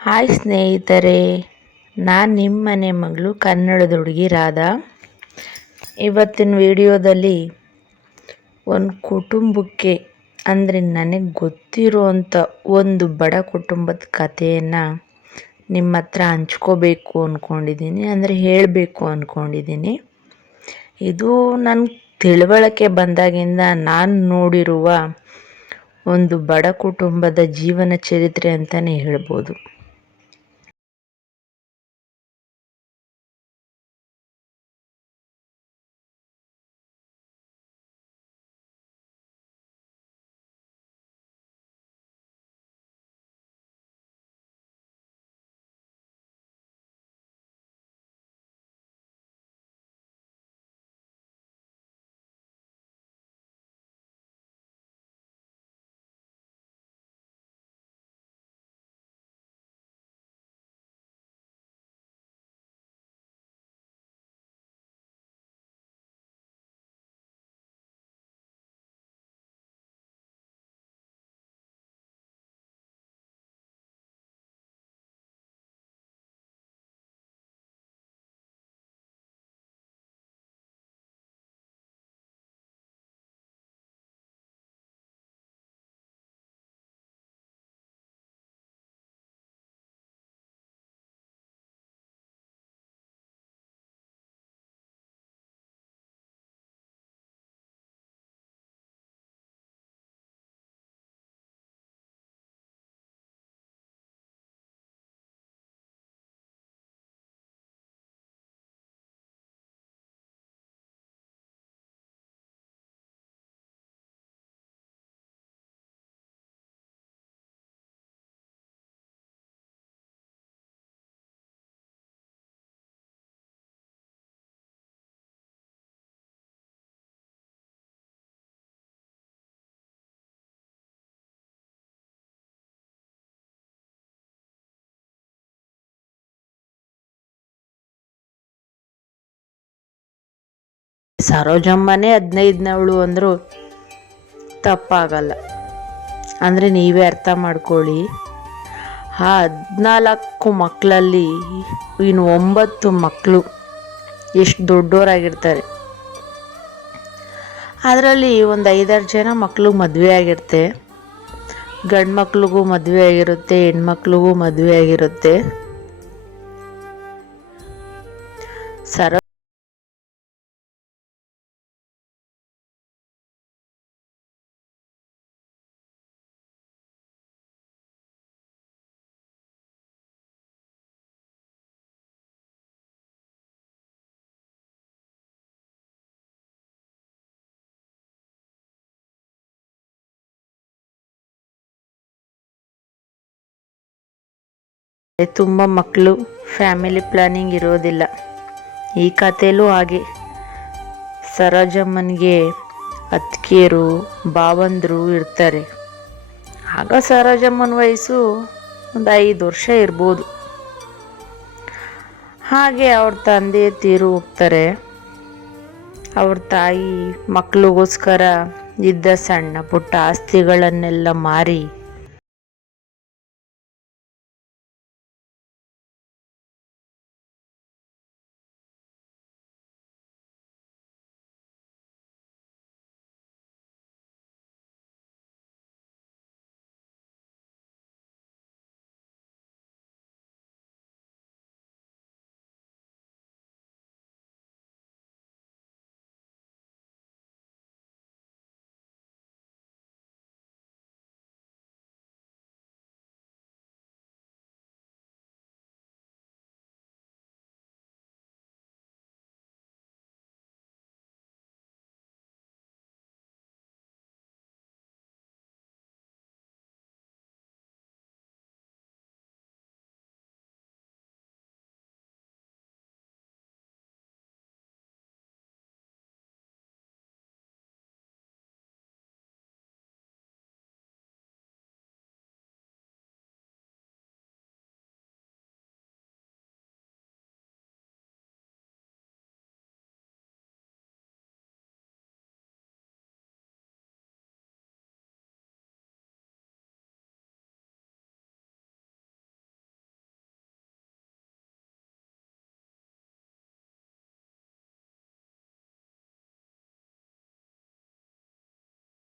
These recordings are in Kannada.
ಹಾಯ್ ಸ್ನೇಹಿತರೆ, ನಾನು ನಿಮ್ಮ ಮನೆ ಮಗಳು ಕನ್ನಡದ ಹುಡುಗಿ ರಾಧಾ. ಇವತ್ತಿನ ವಿಡಿಯೋದಲ್ಲಿ ಒಂದು ಕುಟುಂಬಕ್ಕೆ ಅಂದರೆ ನನಗೆ ಗೊತ್ತಿರುವಂಥ ಒಂದು ಬಡ ಕುಟುಂಬದ ಕಥೆಯನ್ನು ನಿಮ್ಮ ಹತ್ರ ಹಂಚ್ಕೋಬೇಕು ಅಂದ್ಕೊಂಡಿದ್ದೀನಿ, ಅಂದರೆ ಹೇಳಬೇಕು ಅಂದ್ಕೊಂಡಿದ್ದೀನಿ. ಇದು ನನ್ನ ತಿಳುವಳಿಕೆ ಬಂದಾಗಿಂದ ನಾನು ನೋಡಿರುವ ಒಂದು ಬಡ ಕುಟುಂಬದ ಜೀವನ ಚರಿತ್ರೆ ಅಂತಲೇ ಹೇಳ್ಬೋದು. ಸರೋಜಮ್ಮನೇ 15ನವಳು ಅಂದರೂ ತಪ್ಪಾಗಲ್ಲ. ಅಂದರೆ ನೀವೇ ಅರ್ಥ ಮಾಡ್ಕೊಳ್ಳಿ, ಆ 14 ಮಕ್ಕಳಲ್ಲಿ ಇನ್ನು 9 ಮಕ್ಕಳು ಎಷ್ಟು ದೊಡ್ಡವರಾಗಿರ್ತಾರೆ. ಅದರಲ್ಲಿ ಒಂದು 5-6 ಜನ ಮಕ್ಕಳಿಗೆ ಮದುವೆ ಆಗಿರುತ್ತೆ, ಗಂಡು ಮಕ್ಳಿಗೂ ಮದುವೆ ಆಗಿರುತ್ತೆ, ಹೆಣ್ಮಕ್ಳಿಗೂ ಮದುವೆ ಆಗಿರುತ್ತೆ. ತುಂಬ ಮಕ್ಕಳು, ಫ್ಯಾಮಿಲಿ ಪ್ಲಾನಿಂಗ್ ಇರೋದಿಲ್ಲ. ಈ ಕಥೆಯಲ್ಲೂ ಹಾಗೆ ಸರೋಜಮ್ಮನಿಗೆ ಅತ್ತಿಗೆಯರು ಭಾವಂದರು ಇರ್ತಾರೆ. ಆಗ ಸರೋಜಮ್ಮನ ವಯಸ್ಸು ಒಂದು 5 ವರ್ಷ ಇರ್ಬೋದು. ಹಾಗೆ ಅವ್ರ ತಂದೆ ತೀರು ಹೋಗ್ತಾರೆ. ಅವ್ರ ತಾಯಿ ಮಕ್ಕಳಿಗೋಸ್ಕರ ಇದ್ದ ಸಣ್ಣ ಪುಟ್ಟ ಆಸ್ತಿಗಳನ್ನೆಲ್ಲ ಮಾರಿ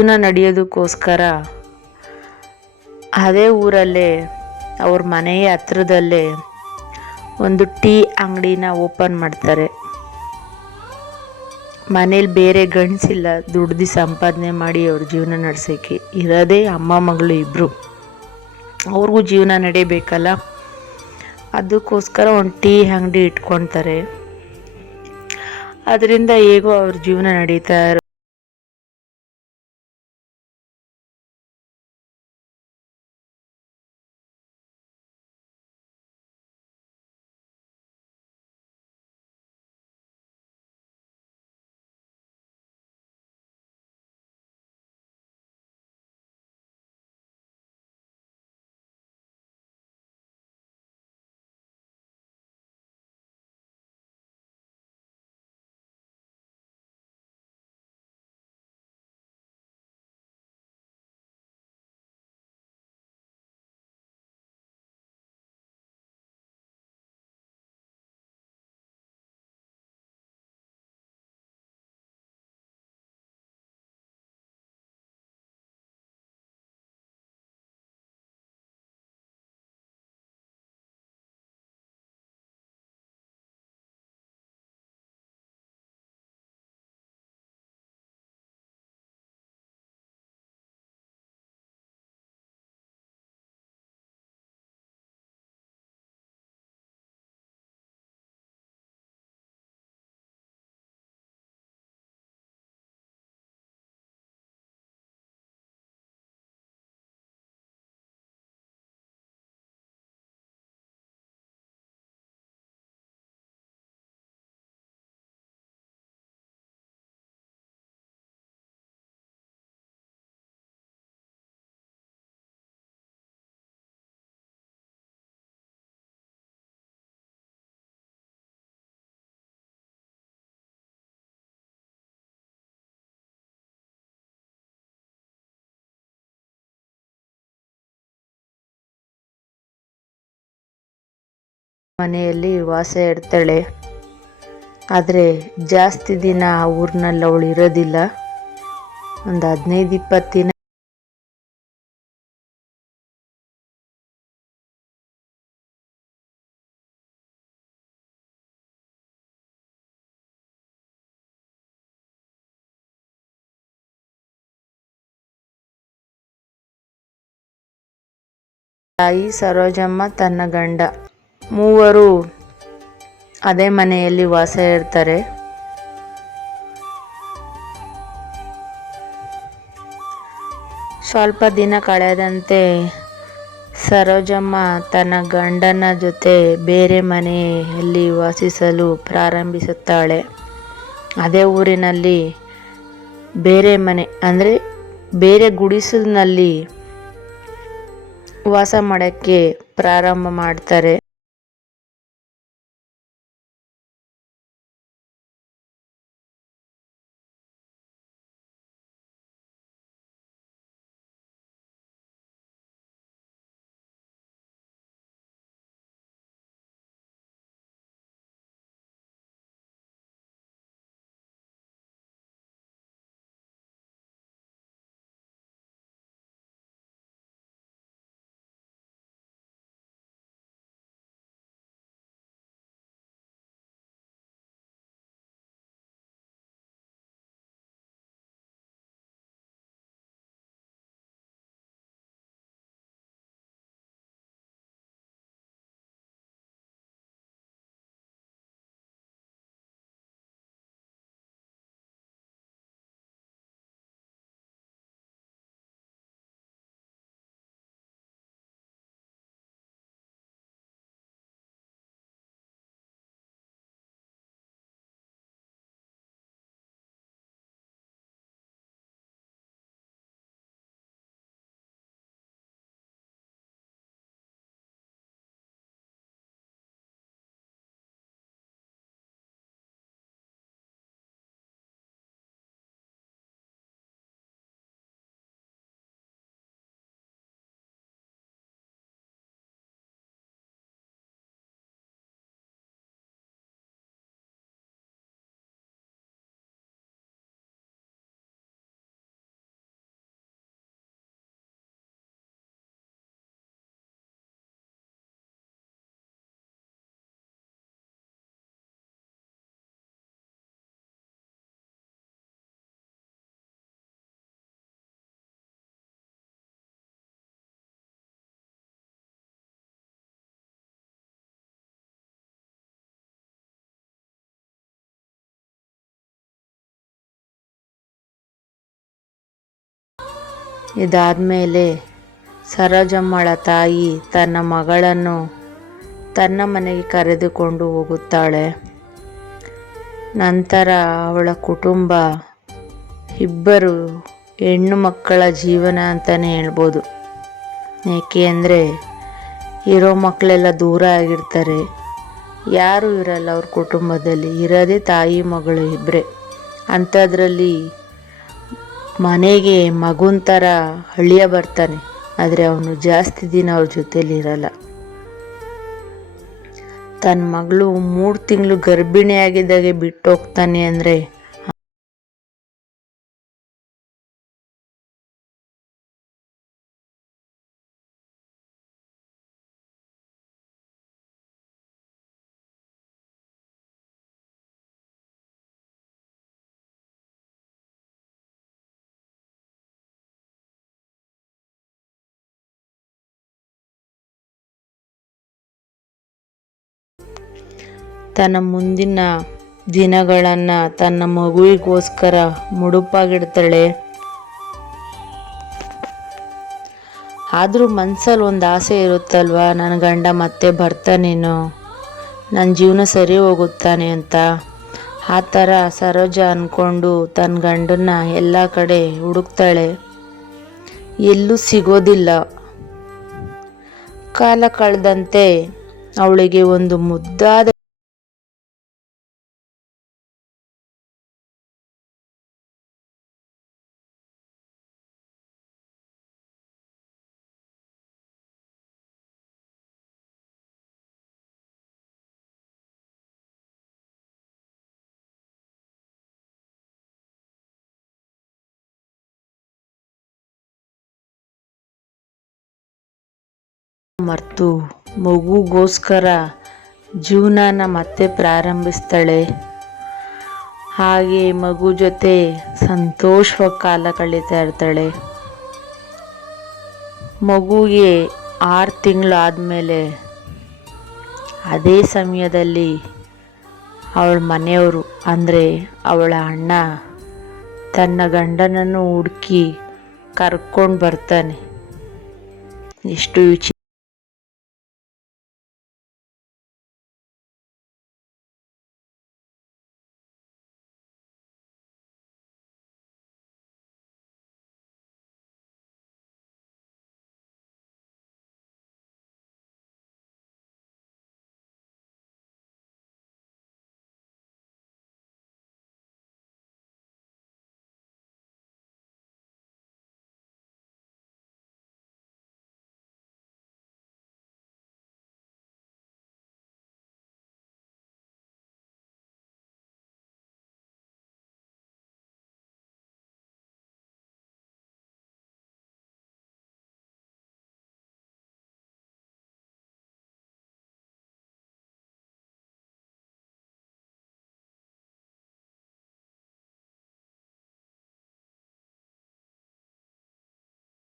ಜೀವನ ನಡೆಯೋದಕ್ಕೋಸ್ಕರ ಅದೇ ಊರಲ್ಲೇ ಅವ್ರ ಮನೆಯ ಹತ್ರದಲ್ಲೇ ಒಂದು ಟೀ ಅಂಗಡಿನ ಓಪನ್ ಮಾಡ್ತಾರೆ. ಮನೇಲಿ ಬೇರೆ ಗಂಡಸಿಲ್ಲ, ದುಡ್ದು ಸಂಪಾದನೆ ಮಾಡಿ ಅವ್ರ ಜೀವನ ನಡೆಸೋಕ್ಕೆ ಇರೋದೇ ಅಮ್ಮ ಮಗಳು ಇಬ್ಬರು. ಅವ್ರಿಗೂ ಜೀವನ ನಡೀಬೇಕಲ್ಲ, ಅದಕ್ಕೋಸ್ಕರ ಒಂದು ಟೀ ಅಂಗಡಿ ಇಟ್ಕೊತಾರೆ. ಅದರಿಂದ ಹೇಗೋ ಅವ್ರ ಜೀವನ ನಡೀತಾ ಮನೆಯಲ್ಲಿ ವಾಸ ಇರ್ತಾಳೆ. ಆದರೆ ಜಾಸ್ತಿ ದಿನ ಆ ಊರಿನಲ್ಲಿ ಅವಳು ಇರೋದಿಲ್ಲ. ಒಂದು 15-20 ದಿನ ತಾಯಿ ಸರೋಜಮ್ಮ, ತನ್ನ ಗಂಡ ಮೂವರು ಅದೇ ಮನೆಯಲ್ಲಿ ವಾಸ ಇರ್ತಾರೆ. ಸ್ವಲ್ಪ ದಿನ ಕಳೆದಂತೆ ಸರೋಜಮ್ಮ ತನ್ನ ಗಂಡನ ಜೊತೆ ಬೇರೆ ಮನೆಯಲ್ಲಿ ವಾಸಿಸಲು ಪ್ರಾರಂಭಿಸುತ್ತಾಳೆ. ಅದೇ ಊರಿನಲ್ಲಿ ಬೇರೆ ಮನೆ ಅಂದರೆ ಬೇರೆ ಗುಡಿಸಲಿನಲ್ಲಿ ವಾಸ ಮಾಡೋಕ್ಕೆ ಪ್ರಾರಂಭ ಮಾಡ್ತಾರೆ. ಇದಾದಮೇಲೆ ಸರೋಜಮ್ಮಳ ತಾಯಿ ತನ್ನ ಮಗಳನ್ನು ತನ್ನ ಮನೆಗೆ ಕರೆದುಕೊಂಡು ಹೋಗುತ್ತಾಳೆ. ನಂತರ ಅವಳ ಕುಟುಂಬ ಇಬ್ಬರು ಹೆಣ್ಣು ಮಕ್ಕಳ ಜೀವನ ಅಂತಲೇ ಹೇಳ್ಬೋದು. ಏಕೆ ಅಂದರೆ ಇರೋ ಮಕ್ಕಳೆಲ್ಲ ದೂರ ಆಗಿರ್ತಾರೆ, ಯಾರೂ ಇರಲ್ಲ ಅವ್ರ ಕುಟುಂಬದಲ್ಲಿ, ಇರೋದೇ ತಾಯಿ ಮಗಳು ಇಬ್ಬರೇ. ಅಂಥದ್ರಲ್ಲಿ ಮನೆಗೆ ಮಗುನ ಥರ ಅಳಿಯ ಬರ್ತಾನೆ, ಆದರೆ ಅವನು ಜಾಸ್ತಿ ದಿನ ಅವ್ರ ಜೊತೇಲಿ ಇರಲ್ಲ. ತನ್ನ ಮಗಳು 3 ತಿಂಗಳು ಗರ್ಭಿಣಿಯಾಗಿದ್ದಾಗೆ ಬಿಟ್ಟು ಹೋಗ್ತಾನೆ ಅಂದರೆ ತನ್ನ ಮುಂದಿನ ದಿನಗಳನ್ನು ತನ್ನ ಮಗುವಿಗೋಸ್ಕರ ಮುಡುಪಾಗಿಡ್ತಾಳೆ. ಆದರೂ ಮನಸ್ಸಲ್ಲಿ ಒಂದು ಆಸೆ ಇರುತ್ತಲ್ವ, ನನ್ನ ಗಂಡ ಮತ್ತೆ ಬರ್ತಾನೇನೋ, ನನ್ನ ಜೀವನ ಸರಿ ಹೋಗುತ್ತಾನೆ ಅಂತ. ಆ ಥರ ಸರೋಜ ಅಂದ್ಕೊಂಡು ತನ್ನ ಗಂಡನ್ನ ಎಲ್ಲ ಕಡೆ ಹುಡುಕ್ತಾಳೆ, ಎಲ್ಲೂ ಸಿಗೋದಿಲ್ಲ. ಕಾಲ ಕಳೆದಂತೆ ಅವಳಿಗೆ ಒಂದು ಮುದ್ದಾದ ಮರೆತು ಮಗುಗೋಸ್ಕರ ಜೀವನನ ಮತ್ತೆ ಪ್ರಾರಂಭಿಸ್ತಾಳೆ. ಹಾಗೆ ಮಗು ಜೊತೆ ಸಂತೋಷವಾಗಿ ಕಾಲ ಕಳೀತಾ ಇರ್ತಾಳೆ. ಮಗುಗೆ 6 ತಿಂಗಳು ಆದಮೇಲೆ ಅದೇ ಸಮಯದಲ್ಲಿ ಅವಳ ಮನೆಯವರು ಅಂದರೆ ಅವಳ ಅಣ್ಣ ತನ್ನ ಗಂಡನನ್ನು ಹುಡುಕಿ ಕರ್ಕೊಂಡು ಬರ್ತಾನೆ. ಎಷ್ಟು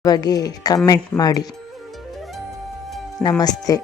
ಬಗ್ಗೆ ಕಮೆಂಟ್ ಮಾಡಿ. ನಮಸ್ತೆ.